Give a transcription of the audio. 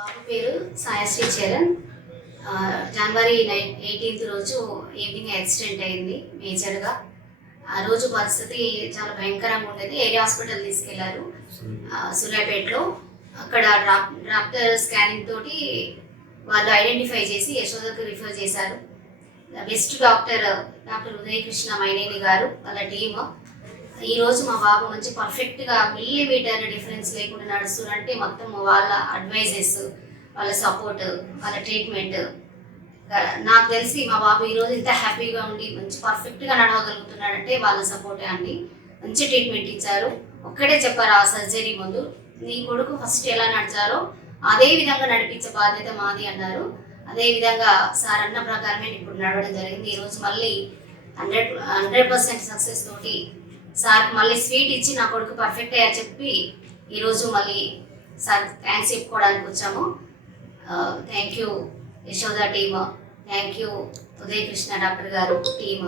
బాబు పేరు సాయశ్రీ చరణ్. జనవరి 18 రోజు evening accident అయింది మేజర్గా. ఆ రోజు పరిస్థితి చాలా భయంకరంగా ఉండేది. ఏరియా హాస్పిటల్ తీసుకెళ్లారు సూర్యాపేటలో. అక్కడ డాక్టర్ స్కానింగ్ తోటి వాళ్ళు ఐడెంటిఫై చేసి యశోదకు రిఫర్ చేశారు. బెస్ట్ డాక్టర్ ఉదయకృష్ణ మైనేని గారు వాళ్ళ టీమ్. ఈరోజు మా బాబు మంచి పర్ఫెక్ట్గా మిల్లీమీటర్ డిఫరెన్స్ లేకుండా నడుస్తుందంటే మొత్తం వాళ్ళ అడ్వైజెస్, వాళ్ళ సపోర్ట్, వాళ్ళ ట్రీట్మెంట్. నాకు తెలిసి మా బాబు ఈరోజు ఇంత హ్యాపీగా ఉండి మంచి పర్ఫెక్ట్గా నడవగలుగుతున్నాడంటే వాళ్ళ సపోర్టే అండి. మంచి ట్రీట్మెంట్ ఇచ్చారు. ఒక్కడే చెప్పారు ఆ సర్జరీ ముందు, నీ కొడుకు ఫస్ట్ ఎలా నడిచారో అదే విధంగా నడిపించే బాధ్యత మాది అన్నారు. అదే విధంగా సార్ అన్న ప్రకారమే ఇప్పుడు నడవడం జరిగింది. ఈరోజు మళ్ళీ 100% సక్సెస్ తోటి సార్ మళ్ళీ స్వీట్ ఇచ్చి నా కొడుకు పర్ఫెక్ట్ అయ్యా చెప్పి ఈరోజు మళ్ళీ సార్ థ్యాంక్స్ చెప్పుకోవడానికి వచ్చాము. Thank you Yashoda team, thank you Udayakrishna doctor గారు టీమ్.